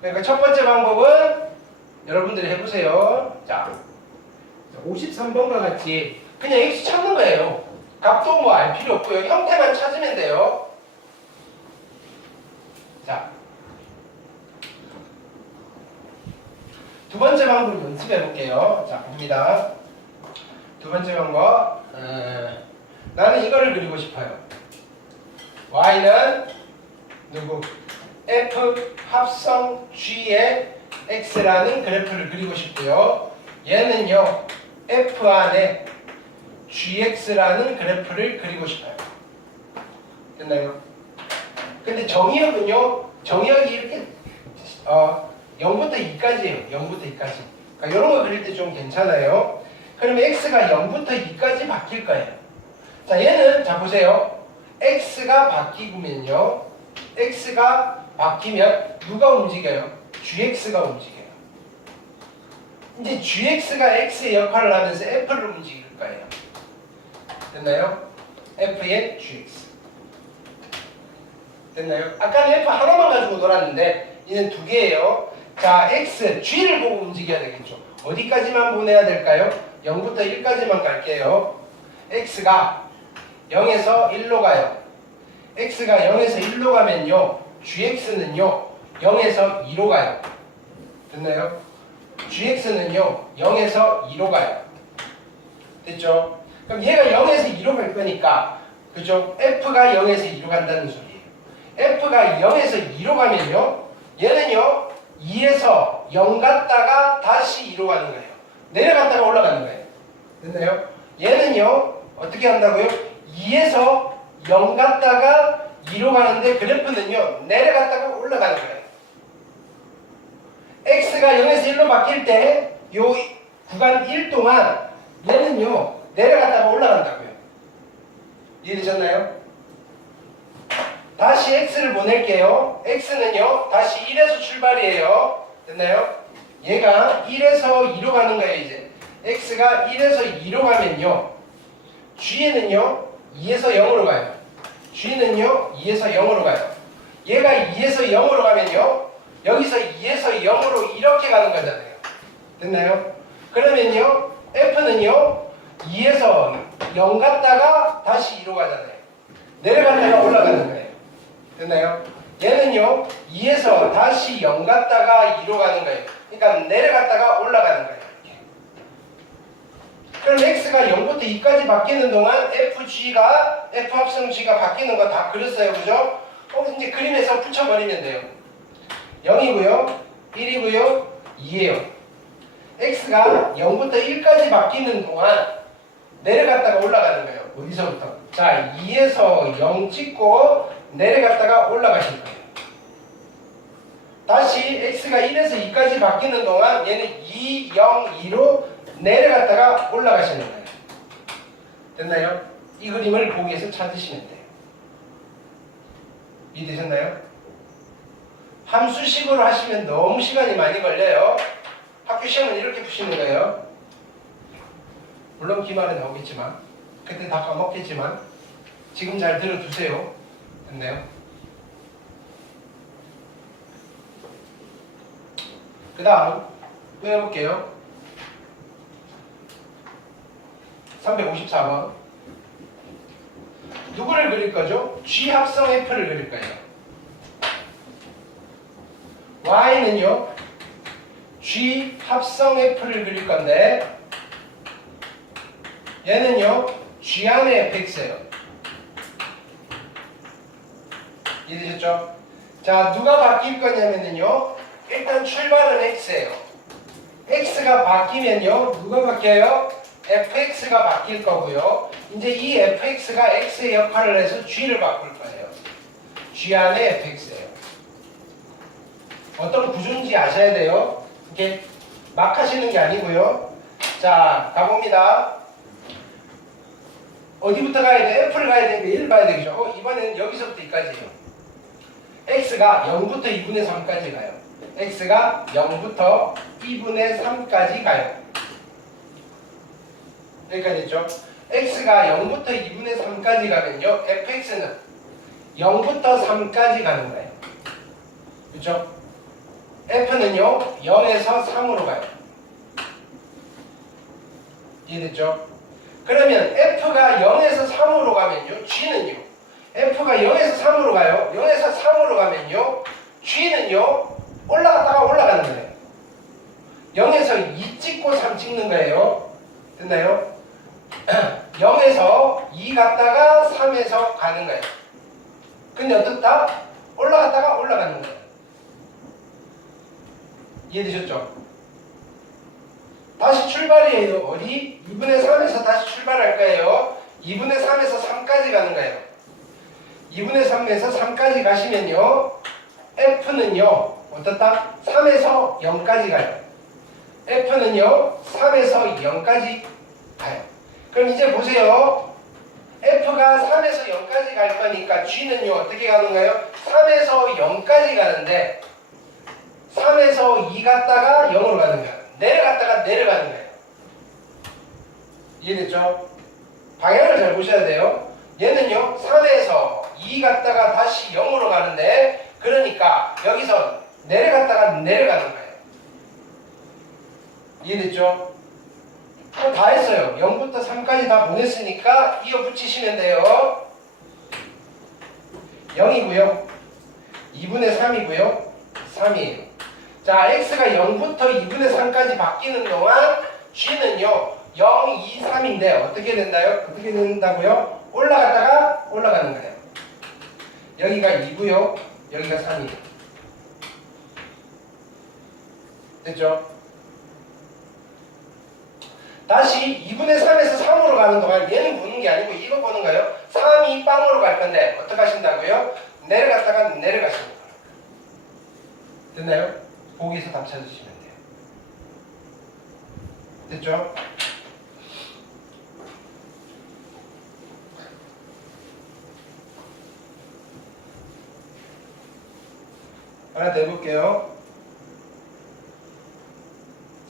그러니까 첫 번째 방법은 여러분들이 해보세요. 자, 53번과 같이 그냥 x 찾는 거예요. 값도 뭐 알 필요 없고요. 형태만 찾으면 돼요. 자, 두 번째 방법 연습해 볼게요. 자, 봅니다. 두 번째 방법. 나는 이거를 그리고 싶어요. y는 누구? f 합성 g의 x라는 그래프를 그리고 싶고요. 얘는요, f 안에 gx라는 그래프를 그리고 싶어요. 됐나요? 근데 정의역은요, 정의역이 이렇게 0부터 2까지예요. 0부터 2까지. 그러니까 이런 거 그릴 때 좀 괜찮아요. 그러면 x가 0부터 2까지 바뀔 거예요. 자, 얘는 자 보세요. x가 바뀌면요. x가 바뀌면 누가 움직여요? gx가 움직여요. 이제 gx가 x의 역할을 하면서 f를 움직일 거예요. 됐나요? f의 gx. 됐나요? 아까는 f 하나만 가지고 놀았는데 이제는 두 개예요. 자, x, g를 보고 움직여야 되겠죠. 어디까지만 보내야 될까요? 0부터 1까지만 갈게요. x가 0에서 1로 가요. x가 0에서 1로 가면요, gx는요 0에서 2로 가요. 됐나요? gx는요 0에서 2로 가요. 됐죠? 그럼 얘가 0에서 2로 갈 거니까, 그죠? f가 0에서 2로 간다는 소리예요. f가 0에서 2로 가면요, 얘는요 2에서 0 갔다가 다시 2로 가는 거예요. 내려갔다가 올라가는 거예요. 됐나요? 얘는요 어떻게 한다고요? 2에서 0 갔다가 2로 가는데 그래프는요 내려갔다가 올라가는 거예요. x가 0에서 1로 바뀔 때 요 구간 1 동안 얘는요 내려갔다가 올라간다고요. 이해되셨나요? 다시 x를 보낼게요. x는요 다시 1에서 출발이에요. 됐나요? 얘가 1에서 2로 가는 거예요. 이제 x가 1에서 2로 가면요 g는요 2에서 0으로 가요. g는요 2에서 0으로 가요. 얘가 2에서 0으로 가면요 여기서 2에서 0으로 이렇게 가는 거잖아요. 됐나요? 그러면요 f는요 2에서 0 갔다가 다시 2로 가잖아요. 내려갔다가 올라가는 거예요. 됐나요? 얘는요 2에서 다시 0 갔다가 2로 가는 거예요. 그러니까 내려갔다가 올라가는 거예요. 그럼 x가 0부터 2까지 바뀌는 동안 fg가 f 합성 g가 바뀌는 거 다 그렸어요. 그죠? 이제 그림에서 붙여버리면 돼요. 0이고요 1이고요 2예요. x가 0부터 1까지 바뀌는 동안 내려갔다가 올라가는 거예요. 어디서부터? 자, 2에서 0 찍고 내려갔다가 올라가실 거예요. 다시 x가 1에서 2까지 바뀌는 동안 얘는 2, 0, 2로 내려갔다가 올라가시는 거예요. 됐나요? 이 그림을 보기에서 찾으시면 돼요. 이해되셨나요? 함수식으로 하시면 너무 시간이 많이 걸려요. 학교 시험은 이렇게 푸시는 거예요. 물론 기말에 나오겠지만 그때 다 까먹겠지만 지금 잘 들어두세요. 됐나요? 그 다음 또 해볼게요. 354번 누구를 그릴 거죠? G 합성 F를 그릴 거예요. Y는요 G 합성 F를 그릴 건데 얘는요 G 안에 fx예요. 이해되셨죠? 자, 누가 바뀔 거냐면요 일단 출발은 x예요. x가 바뀌면요 누가 바뀌어요? fx가 바뀔 거고요. 이제 이 fx가 x의 역할을 해서 g를 바꿀 거예요. g 안에 fx예요. 어떤 구조인지 아셔야 돼요. 이렇게 막 하시는 게 아니고요. 자, 가봅니다. 어디부터 가야 돼? f를 가야 되는데 1을 봐야 되겠죠. 이번에는 여기서부터 여기까지예요. x가 0부터 2분의 3까지 가요. x가 0부터 2분의 3까지 가요. 여기까지 했죠? x가 0부터 2분의 3까지 가면요 fx는 0부터 3까지 가는 거예요. 그렇죠? F는요 0에서 3으로 가요. 이해됐죠? 그러면 F가 0에서 3으로 가면요 G는요 F가 0에서 3으로 가요. 0에서 3으로 가면요 G는요 올라갔다가 올라가는 거예요. 0에서 2 찍고 3 찍는 거예요. 됐나요? 0에서 2 갔다가 3에서 가는 거예요. 근데 어떻다? 올라갔다가 올라가는 거예요. 이해되셨죠? 다시 출발이에요. 어디? 2분의 3에서 다시 출발할 거예요. 2분의 3에서 3까지 가는 거예요. 2분의 3에서 3까지 가시면요 F는요 어떻다? 3에서 0까지 가요. F는요 3에서 0까지 가요. 그럼 이제 보세요. F가 3에서 0까지 갈 거니까 G는요 어떻게 가는가요? 3에서 0까지 가는데 3에서 2 갔다가 0으로 가는 거예요. 내려갔다가 내려가는 거예요. 이해됐죠? 방향을 잘 보셔야 돼요. 얘는요 3에서 2 갔다가 다시 0으로 가는데 그러니까 여기서 내려갔다가 내려가는 거예요. 이해됐죠? 다 했어요. 0부터 3까지 다 보냈으니까 이어 붙이시면 돼요. 0이고요 2분의 3이고요 3이에요. 자, X가 0부터 2분의 3까지 바뀌는 동안 G는요 0, 2, 3인데 어떻게 된다요? 어떻게 된다고요? 올라갔다가 올라가는 거예요. 여기가 2고요 여기가 3이에요. 됐죠? 다시 2분의 3에서 3으로 가는 동안 얘는 보는 게 아니고 이거 보는 거예요. 3이 빵으로 갈 건데 어떻게 하신다고요? 내려갔다가 내려가시는 거예요. 됐나요? 거기서 답 찾으시면 돼요. 됐죠? 하나 더 해볼게요.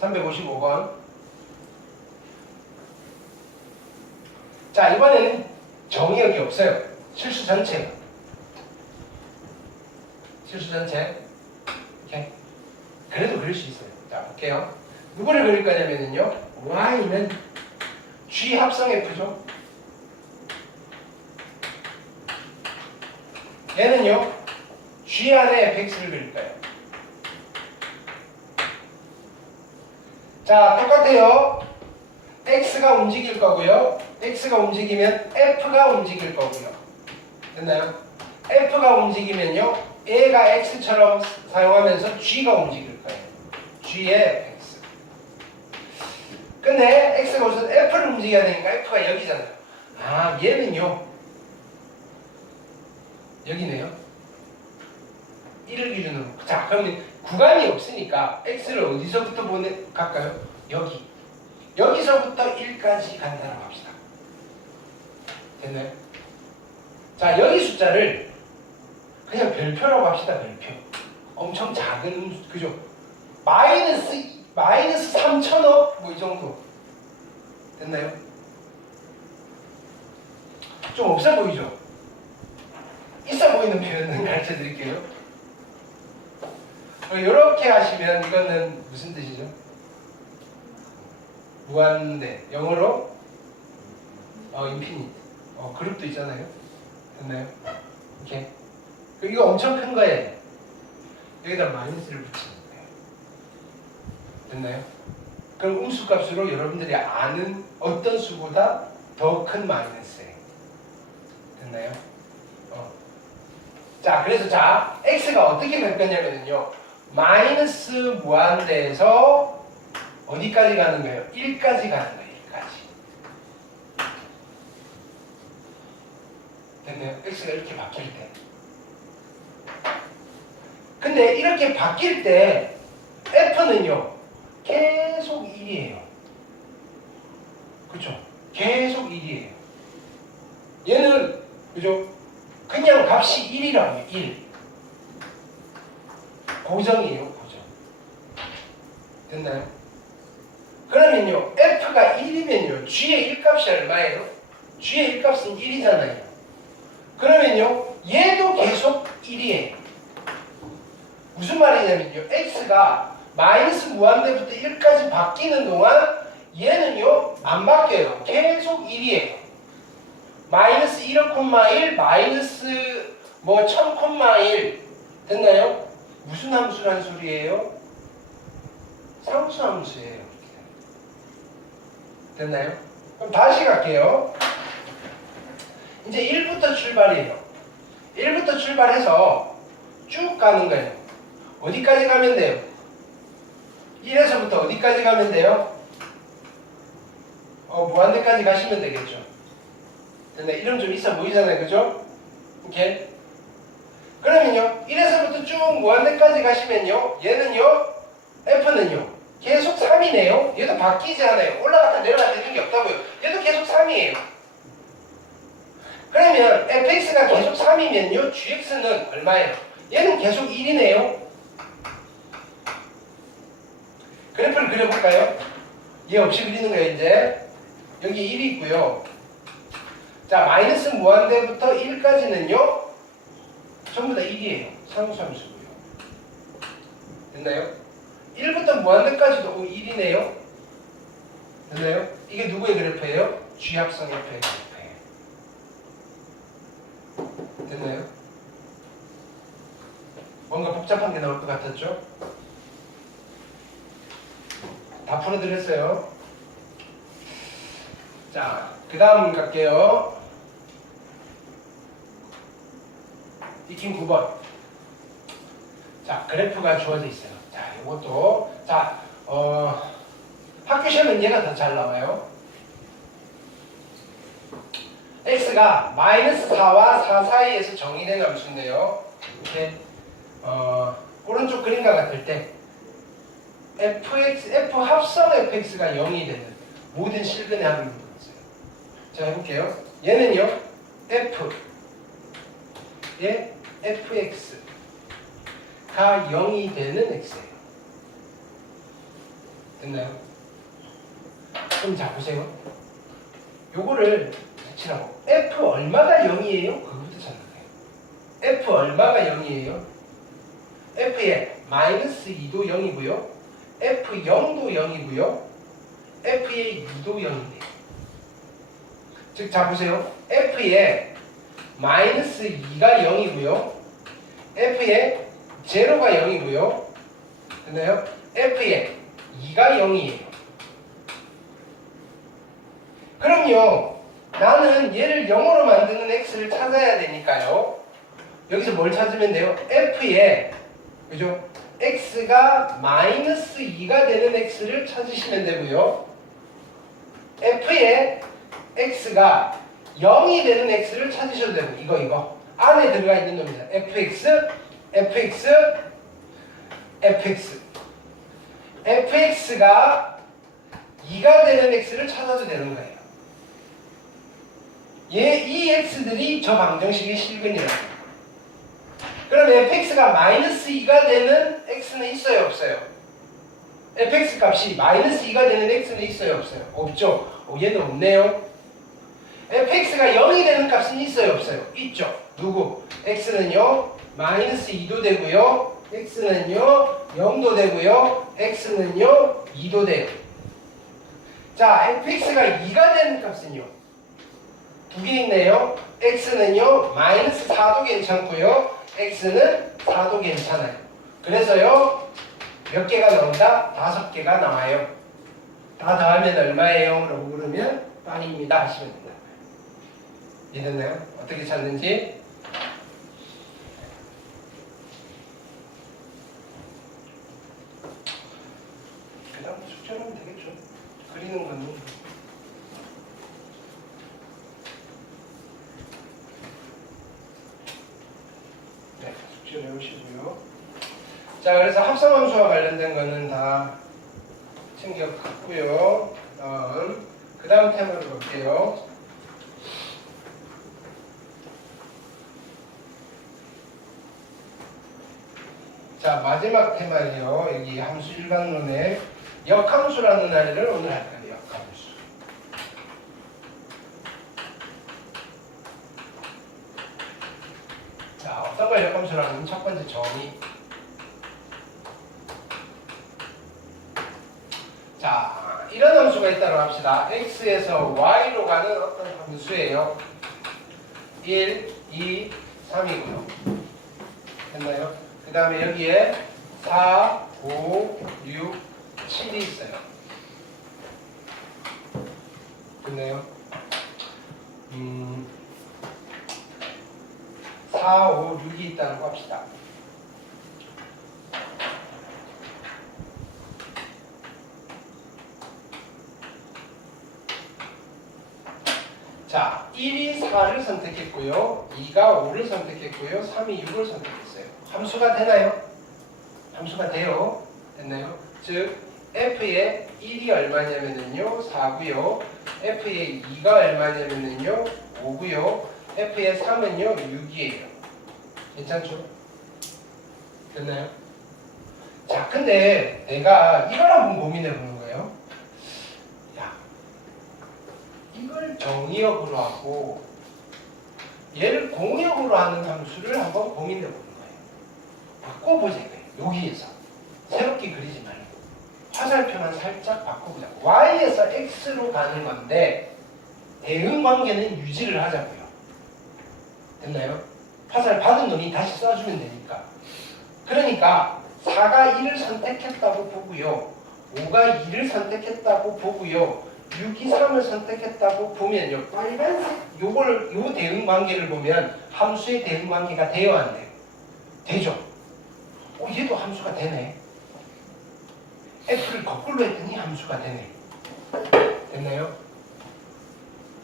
355번. 자, 이번에는 정의역이 없어요. 실수 전체. 실수 전체. 이렇게. 그래도 그릴 수 있어요. 자, 볼게요. 누구를 그릴 거냐면요. Y는 G 합성 F죠. 얘는요. G 안에 fx를 그릴 거예요. 자, 똑같아요. x가 움직일 거고요. x가 움직이면 f가 움직일 거고요. 됐나요? f가 움직이면요. 얘가 x처럼 사용하면서 g가 움직일 거예요. g의 x. 근데 x가 우선 f를 움직여야 되니까 f가 여기잖아요. 아, 얘는요. 여기네요. 1을 기준으로. 자, 그러면 구간이 없으니까 x를 어디서부터 갈까요? 여기. 여기서부터 1까지 간다고 합시다. 됐나요? 자, 여기 숫자를 그냥 별표라고 합시다. 별표. 엄청 작은, 그죠? 마이너스 3천억 뭐 이 정도. 됐나요? 좀 없어 보이죠? 있어 보이는 표현을 가르쳐 드릴게요. 이렇게 하시면 이거는 무슨 뜻이죠? 무한대. 영어로 인피니트. 그룹도 있잖아요. 됐나요? 이렇게. 이거 엄청 큰 거예요. 여기다 마이너스를 붙이는 거예요. 됐나요? 그럼 음수값으로 여러분들이 아는 어떤 수보다 더 큰 마이너스예요. 됐나요? 자, 그래서 자, x가 어떻게 될 거냐면요. 마이너스 무한대에서 어디까지 가는 거예요? 1까지 가는 거예요. 1까지. 됐나요? x가 이렇게 바뀔 때. 근데 이렇게 바뀔 때 f는요. 계속 1이에요. 그렇죠? 계속 1이에요. 얘는 그죠? 그냥 값이 1이라고요. 1. 고정이에요. 고정. 됐나요? 그러면요. f가 1이면요. g의 1값이 얼마예요? g의 1값은 1이잖아요. 그러면요. 얘도 계속 1이에요. 무슨 말이냐면요. x가 마이너스 무한대부터 1까지 바뀌는 동안 얘는요 안 바뀌어요. 계속 1이에요. 마이너스 1억,1 마이너스 뭐 1000,1 됐나요? 무슨 함수란 소리예요? 상수함수예요. 됐나요? 그럼 다시 갈게요. 이제 1부터 출발이에요. 1부터 출발해서 쭉 가는 거예요. 어디까지 가면 돼요? 1에서부터 어디까지 가면 돼요? 무한대까지 가시면 되겠죠. 근데 이름 좀 있어 보이잖아요. 그죠? 오케이. 그러면요. 1에서부터 쭉 무한대까지 가시면요. 얘는요. F는요. 계속 3이네요. 얘도 바뀌지 않아요. 올라갔다 내려갔다 되는 게 없다고요. 얘도 계속 3이에요. 그러면 fx가 계속 3이면요. gx는 얼마예요? 얘는 계속 1이네요. 그래프를 그려볼까요? 얘 없이 그리는 거예요. 이제 여기 1이 있고요. 자, 마이너스 무한대부터 1까지는요. 전부 다 1이에요. 상수함수고요. 됐나요? 1부터 무한대까지도 1이네요. 됐나요? 이게 누구의 그래프예요? G합성 F의 그래프예요. 됐나요? 뭔가 복잡한 게 나올 것 같았죠? 다 풀어드렸어요. 자, 그 다음 갈게요. 익힌 9번. 자, 그래프가 주어져 있어요. 자, 이것도. 자, 학교 시험은 얘가 더 잘 나와요. x가 마이너스 4와 4 사이에서 정의된 함수인데요. 이렇게, 오른쪽 그림과 같을 때, f 합성 fx가 0이 되는 모든 실근의 합을 물어봤어요. 자, 해볼게요. 얘는요, 얘 fx가 0이 되는 x예요. 됐나요? 그럼 자, 보세요. 요거를 치라고. f 얼마가 0이에요? 그거부터 찾는 거예요. f 얼마가 0이에요? f의 마이너스 2도 0이고요. f0도 0이고요. f의 2도 0이네요. 즉, 자, 보세요. f의 마이너스 2가 0이고요. f의 제로가 0이고요. 됐나요? f의 2가 0이에요. 그럼요. 나는 얘를 0으로 만드는 x를 찾아야 되니까요. 여기서 뭘 찾으면 돼요? f의, 그죠? x가 마이너스 2가 되는 x를 찾으시면 되고요. f의 x가 0이 되는 x를 찾으셔도 되고, 이거 안에 들어가 있는 놈이잖아. fx가 2가 되는 x를 찾아도 되는 거예요. 이 x들이 저 방정식의 실근이라고. 그럼 fx가 마이너스 2가 되는 x는 있어요, 없어요? fx 값이 마이너스 2가 되는 x는 있어요, 없어요? 없죠. 얘도 없네요. fx가 0이 되는 값은 있어요, 없어요? 있죠. 누구? x는요 마이너스 2도 되고요, x는요 0도 되고요, x는요 2도 돼요. 자, fx가 2가 되는 값은요 두 개 있네요. x는요 마이너스 4도 괜찮고요, x는 4도 괜찮아요. 그래서요 몇 개가 나온다? 5개가 나와요. 다 더하면 얼마예요? 라고 물으면 빵입니다 하시면 됩니다. 이해됐나요? 어떻게 찾는지? 그 다음 숙제하면 되겠죠. 그리는 거는. 네, 숙제를 해오시고요. 자, 그래서 합성함수와 관련된 거는 다 챙겨갔고요. 그 다음 테마로 볼게요. 자, 마지막 테마예요. 여기 함수 일반론에 역함수라는 아이를 오늘 할 거예요. 역함수. 자, 어떤 걸 역함수라는 첫 번째 정의. 자, 이런 함수가 있다고 합시다. x에서 y로 가는 어떤 함수예요. 1, 2, 3이고요. 됐나요? 그 다음에 여기에 4, 5, 6, 7이 있어요. 됐나요? 4, 5, 6이 있다고 합시다. 자, 1이 4를 선택했고요. 2가 5를 선택했고요. 3이 6을 선택했어요. 함수가 되나요? 함수가 돼요. 됐나요? 즉, f의 1이 얼마냐면요. 4고요. f의 2가 얼마냐면요. 5고요. f의 3은요. 6이에요. 괜찮죠? 됐나요? 자, 근데 내가 이걸 한번 고민해 보는 거예요. 야, 이걸 정의역으로 하고 얘를 공역으로 하는 함수를 한번 고민해 보는 거예요. 바꿔보자 이거예요. 여기에서 새롭게 그리지 말고 화살표만 살짝 바꿔보자. y에서 x로 가는 건데 대응 관계는 유지를 하자고요. 됐나요? 화살 받은 놈이 다시 쏴주면 되니까. 그러니까 4가 1을 선택했다고 보고요. 5가 2를 선택했다고 보고요. 6이 3을 선택했다고 보면요. 빨간색 요 대응 관계를 보면 함수의 대응 관계가 돼요, 안 돼요? 되죠? 얘도 함수가 되네. f를 거꾸로 했더니 함수가 되네. 됐나요?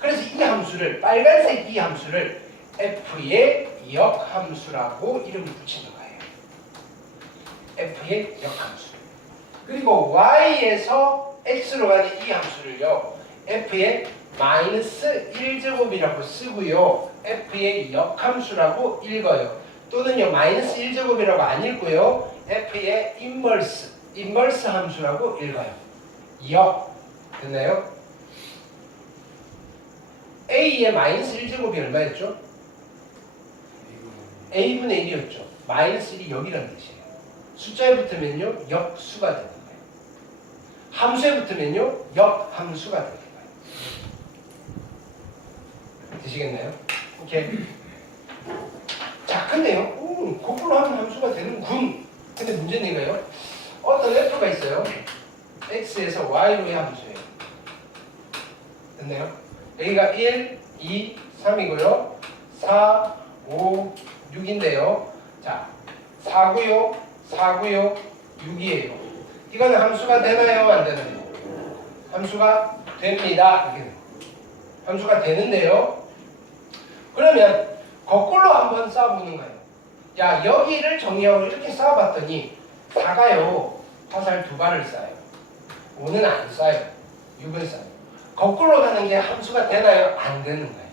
그래서 이 함수를 빨간색 이 함수를 f의 역함수라고 이름을 붙이는 거예요. f의 역함수. 그리고 y에서 x로 가는 이 함수를요. f의 마이너스 1제곱이라고 쓰고요. f의 역함수라고 읽어요. 또는요. 마이너스 1제곱이라고 안 읽고요. f의 인버스 함수라고 읽어요. 역. 됐나요? a의 마이너스 1제곱이 얼마였죠? a분의 1이었죠. 마이너스 1이 여기라는 뜻이에요. 숫자에 붙으면요. 역수가 되는 거예요. 함수에 붙으면요. 역함수가 되는 거예요. 되시겠나요? 오케이. 자, 근데요. 거꾸로 하면 함수가 되는군. 근데 문제는 이거예요. 어떤 f가 있어요. x에서 y로의 함수예요. 됐나요? 여기가 1, 2, 3이고요. 4, 5, 6인데요. 자, 4고요. 4고요. 6이에요. 이거는 함수가 되나요? 안 되나요? 함수가 됩니다. 이렇게 함수가 되는데요. 그러면 거꾸로 한번 쌓아보는 거예요. 야, 여기를 정의역으로 이렇게 쌓아봤더니 4가요. 화살 2발을 쏴요. 5는 안 쏴요. 6은 쏴요. 거꾸로 가는 게 함수가 되나요? 안 되는 거예요.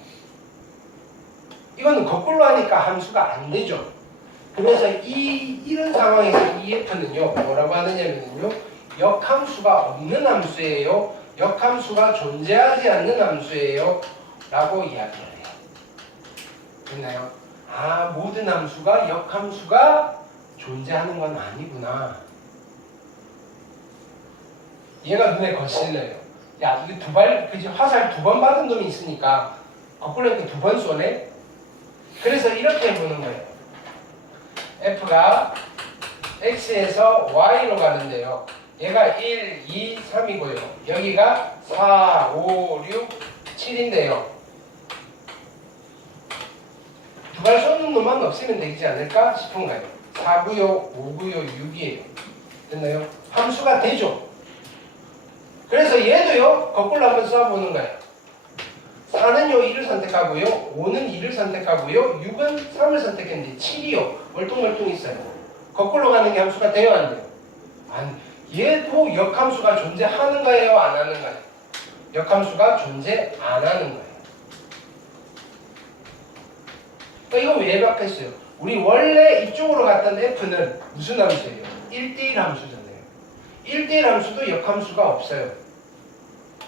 이거는 거꾸로 하니까 함수가 안 되죠. 그래서 이런 상황에서 이 f는요. 뭐라고 하느냐면요. 역함수가 없는 함수예요. 역함수가 존재하지 않는 함수예요. 라고 이야기를 해요. 됐나요? 아, 모든 함수가 역함수가 존재하는 건 아니구나. 얘가 눈에 거슬려요. 야, 이게 그지? 화살 2번 받은 놈이 있으니까 거꾸로 이렇게 2번 쏘네? 그래서 이렇게 보는 거예요. f가 x에서 y로 가는데요. 얘가 1, 2, 3이고요. 여기가 4, 5, 6, 7인데요. 2발 쏘는 놈만 없으면 되지 않을까 싶은가요? 4구요, 5구요, 6이에요. 됐나요? 함수가 되죠? 그래서 얘도요, 거꾸로 한번 써보는 거예요. 4는요, 1을 선택하고요. 5는 2를 선택하고요. 6은 3을 선택했는데 7이요. 멀뚱멀뚱 있어요. 거꾸로 가는 게 함수가 돼요, 안 돼요? 아니, 얘도 역함수가 존재하는 거예요, 안 하는 거예요? 역함수가 존재 안 하는 거예요. 그러니까 이거 왜 바뀌었어요? 우리 원래 이쪽으로 갔던 f는 무슨 함수예요? 1대1 함수잖아요. 1대1 함수도 역함수가 없어요.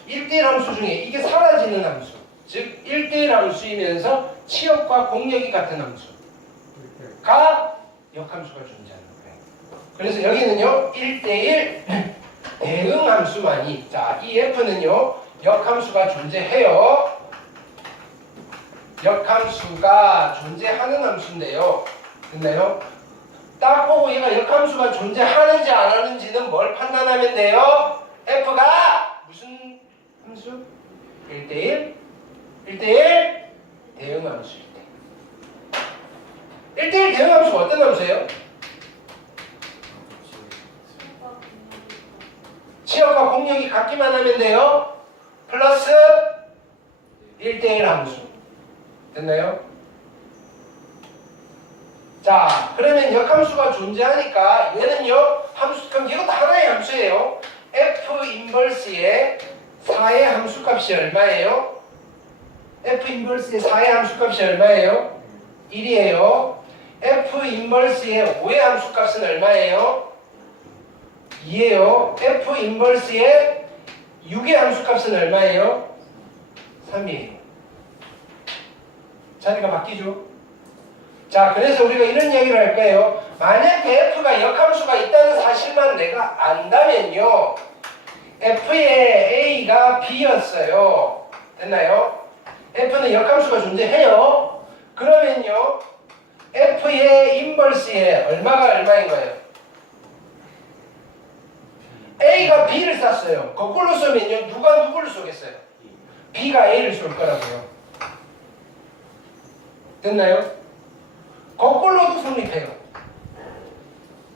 1대1 함수 중에 이게 사라지는 함수, 즉 1대1 함수이면서 치역과 공역이 같은 함수가 역함수가 존재하는 거예요. 그래서 여기는요 1대1 대응 함수만이 자, 이 f는요. 역함수가 존재해요. 역함수가 존재하는 함수인데요. 됐나요? 딱 보고 얘가 역함수가 존재하는지 안 하는지는 뭘 판단하면 돼요? f가 무슨 함수? 1대1? 1대1 대응 함수일 때. 1대1 대응 함수가 어떤 함수예요? 치역과 공역이 같기만 하면 돼요. 플러스 1대1 함수. 됐나요? 자, 그러면 역함수가 존재하니까 얘는요, 함수, 그럼 이것도 하나의 함수예요. F 인버스의 4의 함수값이 얼마예요? F 인버스의 4의 함수값이 얼마예요? 1이에요. F 인버스의 5의 함수값은 얼마예요? 2예요. F 인버스의 6의 함수값은 얼마예요? 3이에요. 자리가 바뀌죠? 자, 그래서 우리가 이런 이야기를 할 거예요. 만약에 F가 역함수가 있다는 사실만 내가 안다면요. F의 A가 B였어요. 됐나요? F는 역함수가 존재해요. 그러면요. F의 인버스에 얼마가 얼마인 거예요? A가 B를 쐈어요. 거꾸로 쏘면요. 누가 누구를 쏘겠어요? B가 A를 쏠 거라고요. 됐나요? 거꾸로도 성립해요.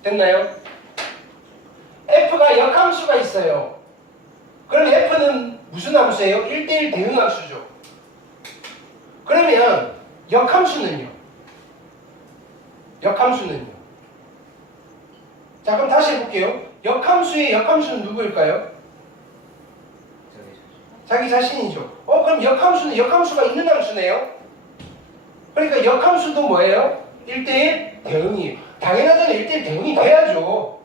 됐나요? F가 역함수가 있어요. 그럼 F는 무슨 함수예요? 1대1 대응 함수죠. 그러면 역함수는요? 역함수는요? 자, 그럼 다시 해볼게요. 역함수의 역함수는 누구일까요? 자기 자신이죠. 그럼 역함수는 역함수가 있는 함수네요? 그러니까 역함수도 뭐예요? 1대1 대응이에요. 당연하잖아요. 1대1 대응이 돼야죠.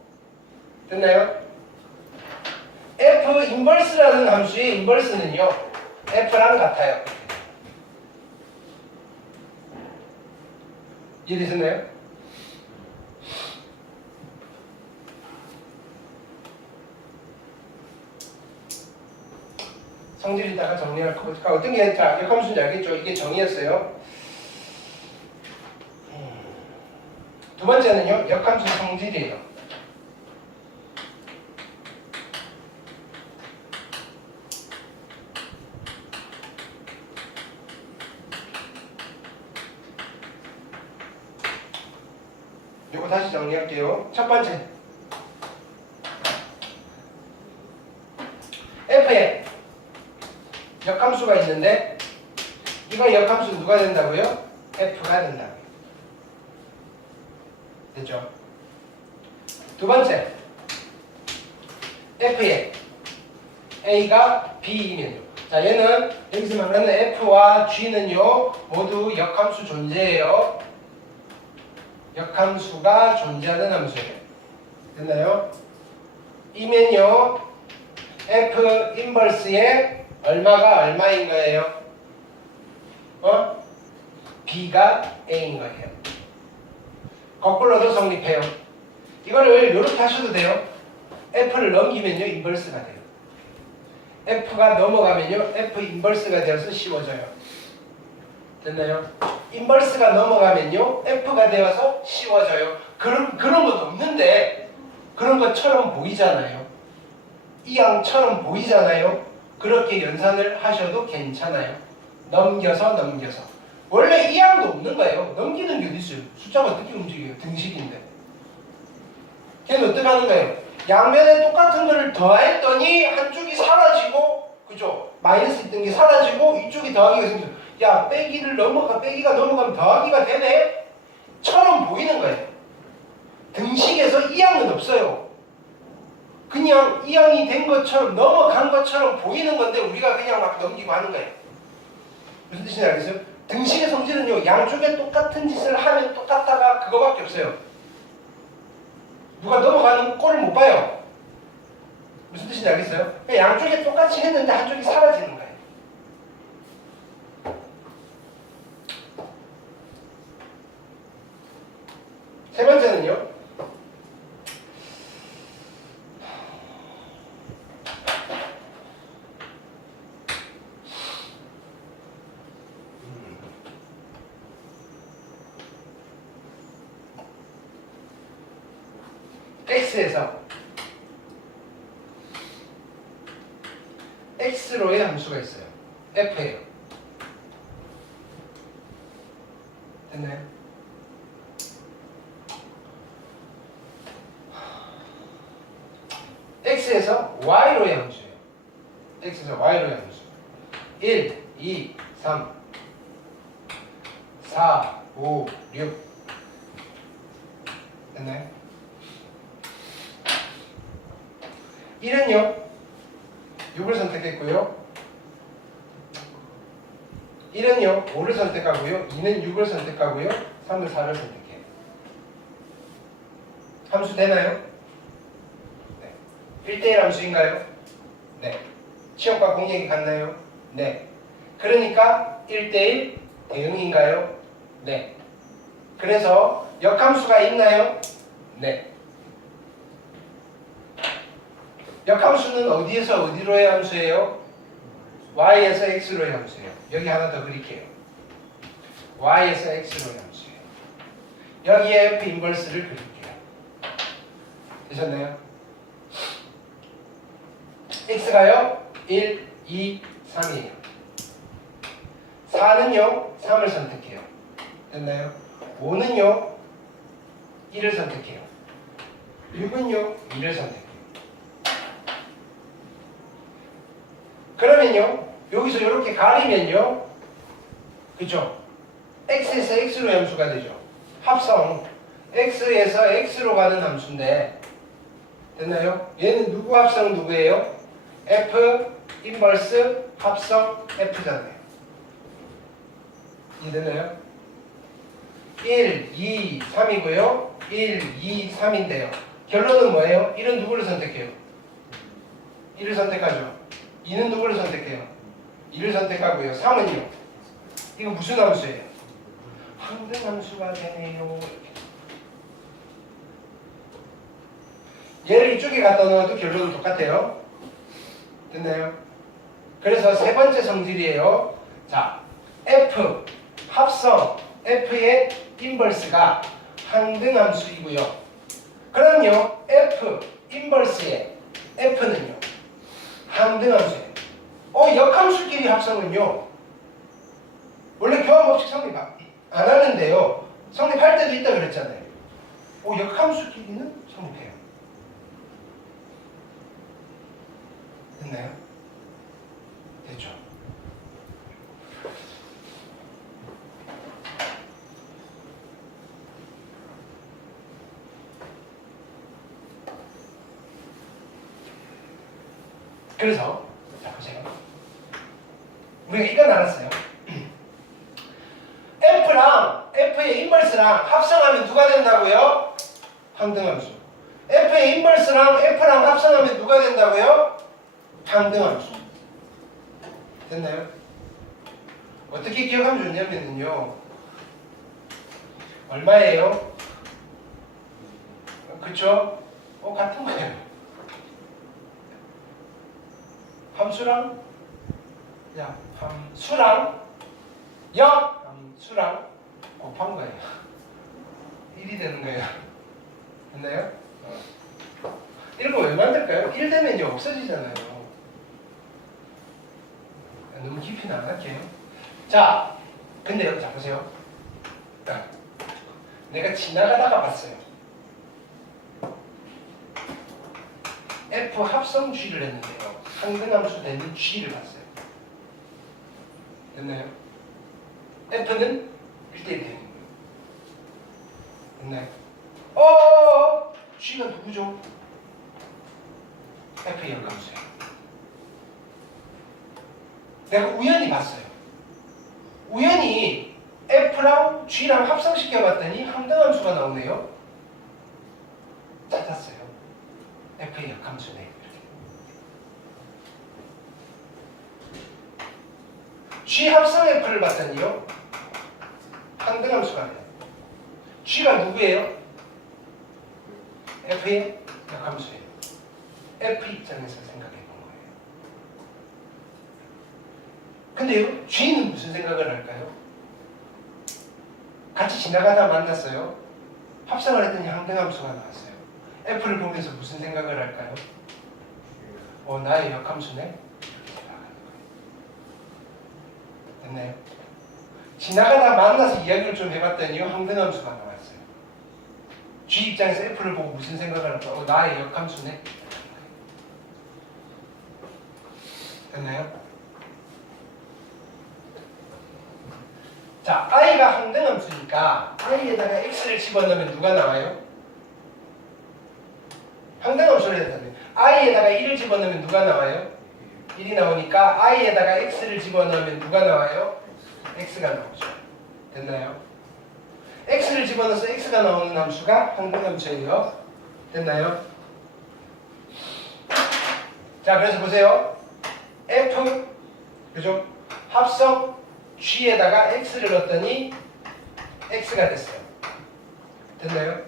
됐나요? F 인버스라는 함수의 인버스는요. F랑 같아요. 이해되셨나요? 성질을 이따가 정리할 거고. 어떤 게 자, 역함수인지 알겠죠? 이게 정의였어요. 두 번째는요, 역함수 성질이에요. 이거 다시 정리할게요. 첫 번째, F에 역함수가 있는데 이거 역함수 누가 된다고요? F가 된다고요. 됐죠? 두 번째, F에 A가 B이면요. 자, 얘는 여기서 말하는 F와 G는요 모두 역함수 존재해요. 역함수가 존재하는 함수예요. 됐나요? 이면요 F 인버스의 얼마가 얼마인 거예요? B가 A인 거예요. 거꾸로도 성립해요. 이거를 이렇게 하셔도 돼요. F를 넘기면요 인버스가 돼요. F가 넘어가면요 F 인버스가 되어서 씌워져요. 됐나요? 인버스가 넘어가면요 F가 되어서 씌워져요. 그런 건 없는데 그런 것처럼 보이잖아요. 이 양처럼 보이잖아요. 그렇게 연산을 하셔도 괜찮아요. 넘겨서 원래 이 양도 없는 거예요. 넘기는 게 어디 있어요? 숫자가 어떻게 움직여요? 등식인데. 걔는 어떻게 하는 거예요? 양면에 똑같은 거를 더했더니 한쪽이 사라지고, 그죠? 마이너스 있던 게 사라지고 이쪽이 더하기가 생겨. 야, 빼기가 넘어가면 더하기가 되네? 처럼 보이는 거예요. 등식에서 이 양은 없어요. 그냥 이 양이 된 것처럼 넘어간 것처럼 보이는 건데 우리가 그냥 막 넘기고 하는 거예요. 무슨 뜻인지 알겠어요? 등식의 성질은요 양쪽에 똑같은 짓을 하면 똑같다가 그거밖에 없어요. 누가 넘어가는 꼴을 못 봐요. 무슨 뜻인지 알겠어요? 양쪽에 똑같이 했는데 한쪽이 사라지는 거예요. 세 번째는요 x에서 x로의 함수가 있어요. f예요. 됐나요? x에서 y로의 함수예요. x에서 y로의 함수. 1, 2, 3, 4, 5, 6. 됐나요? 1은요 6을 선택했고요. 1은요 5를 선택하고요. 2는 6을 선택하고요. 3은 4를 선택해요. 함수 되나요? 네. 1대1 함수인가요? 네. 취업과 공역이 같나요? 네. 그러니까 1대1 대응인가요? 네. 그래서 역함수가 있나요? 네. 역함수는 어디에서 어디로의 함수예요? y에서 x로의 함수예요. 여기 하나 더 그릴게요. y에서 x로의 함수예요. 여기에 f 인버스를 그릴게요. 되셨나요? x가요 1, 2, 3이에요. 4는요 3을 선택해요. 됐나요? 5는요 1을 선택해요. 6은요 2를 선택해요. 그러면요 여기서 이렇게 가리면요 그쵸? x에서 x로의 함수가 되죠. 합성 x에서 x로 가는 함수인데 됐나요? 얘는 누구 합성 누구예요? f 인버스 합성 f잖아요. 이해되나요? 1, 2, 3이고요 1, 2, 3인데요 결론은 뭐예요? 1은 누구를 선택해요? 1을 선택하죠. 2는 누구를 선택해요? 2를 선택하고요. 3은요? 이거 무슨 함수예요? 항등함수가 되네요. 얘를 이쪽에 갖다 넣어도 결론은 똑같아요. 됐나요? 그래서 세 번째 성질이에요. 자, F 합성 F의 인버스가 항등함수이고요. 그럼요, F 인버스의 F는요, 항등함수예요. 역함수끼리 합성은요, 원래 교환법칙 성립 안 하는데요. 성립할 때도 있다 그랬잖아요. 역함수끼리는 성립해요. 됐나요? 됐죠? 그래서 자 보세요. 우리가 이건 알았어요. F랑 F의 인버스랑 합성하면 누가 된다고요? 항등함수. F의 인버스랑 F랑 합성하면 누가 된다고요? 항등함수. 됐나요? 어떻게 기억하면 좋냐면요. 얼마예요? 그쵸? 같은 거예요. 함수랑 함수랑 함수랑 곱한 거예요. 1이 되는 거예요. 됐나요? 이런 거 왜 만들까요? 1 되면 이제 없어지잖아요. 너무 깊이 나갈게요. 자, 근데요, 자 보세요. 내가 지나가다가 봤어요. F 합성 G를 했는데요. 항등함수 되는 G를 봤어요. 됐나요? F는 1대1 되는 거예요. 됐나요? G가 누구죠? F의 역함수예요. 내가 우연히 봤어요. 우연히 F랑 G랑 합성시켜봤더니 항등함수가 나오네요. 찾았어요. F의 역함수네. G 합성 F를 봤더니요. 항등함수가 돼요. G가 누구예요? F의 역함수예요. F 입장에서 생각해 본 거예요. 근데요, G는 무슨 생각을 할까요? 같이 지나가다 만났어요. 합성을 했더니 항등함수가 나왔어요. f를 보면서 무슨 생각을 할까요? 나의 역함수네. 됐나요? 지나가다 만나서 이야기를 좀 해봤더니 항등함수가 나왔어요. G 입장에서 f를 보고 무슨 생각을 할까? 나의 역함수네. 됐나요? 자, i가 항등함수니까 i에다가 x를 집어넣으면 누가 나와요? 항등함수를 했다면 i에다가 1을 집어넣으면 누가 나와요? 1이 나오니까 i에다가 x를 집어넣으면 누가 나와요? x가 나오죠. 됐나요? x를 집어넣어서 x가 나오는 함수가 항등함수예요. 됐나요? 자, 그래서 보세요. f, 그죠? 합성 g에다가 x를 넣었더니 x가 됐어요. 됐나요?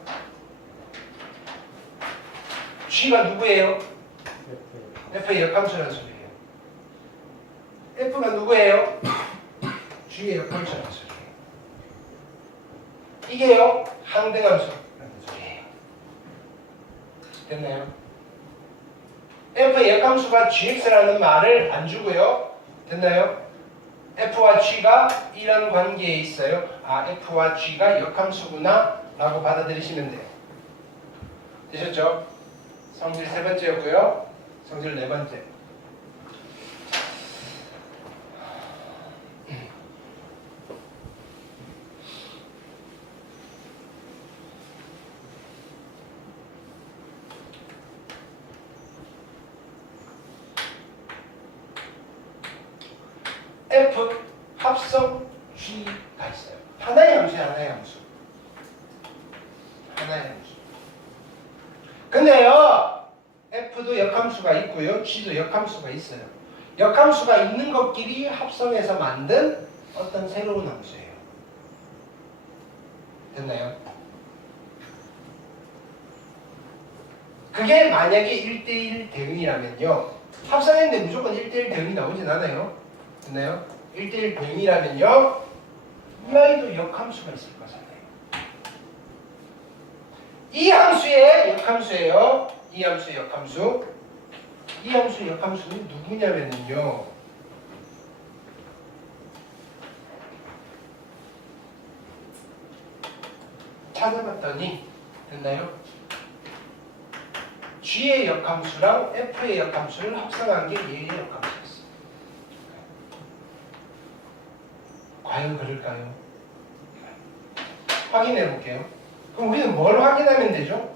g가 누구예요? f의 역함수라는 소리예요. f가 누구예요? g의 역함수라는 소리예요. 이게요, 항등함수라는 소리예요. 됐나요? f의 역함수가 gx라는 말을 안 주고요. 됐나요? f와 g가 이런 관계에 있어요. f와 g가 역함수구나 라고 받아들이시면 돼요. 되셨죠? 성질 세 번째였고요. 성질 네 번째. f 합성 g가 있어요. 하나의 함수야, 하나의 함수. 하나의 함수. 근데요, f도 역함수가 있고요, g도 역함수가 있어요. 역함수가 있는 것끼리 합성해서 만든 어떤 새로운 함수예요. 됐나요? 그게 만약에 1대1 대응이라면요, 합성했는데 무조건 1대1 대응이 나오진 않아요. 됐나요? 1대1 대응이라면요, 이 아이도 역함수가 있을 거잖아요. 이 함수의 역함수예요. 이 함수의 역함수. 이 함수의 역함수는 누구냐면요, 찾아봤더니 됐나요? g의 역함수랑 f의 역함수를 합성한 게 얘의 역함수였어요. 과연 그럴까요? 확인해 볼게요. 그럼 우리는 뭘 확인하면 되죠?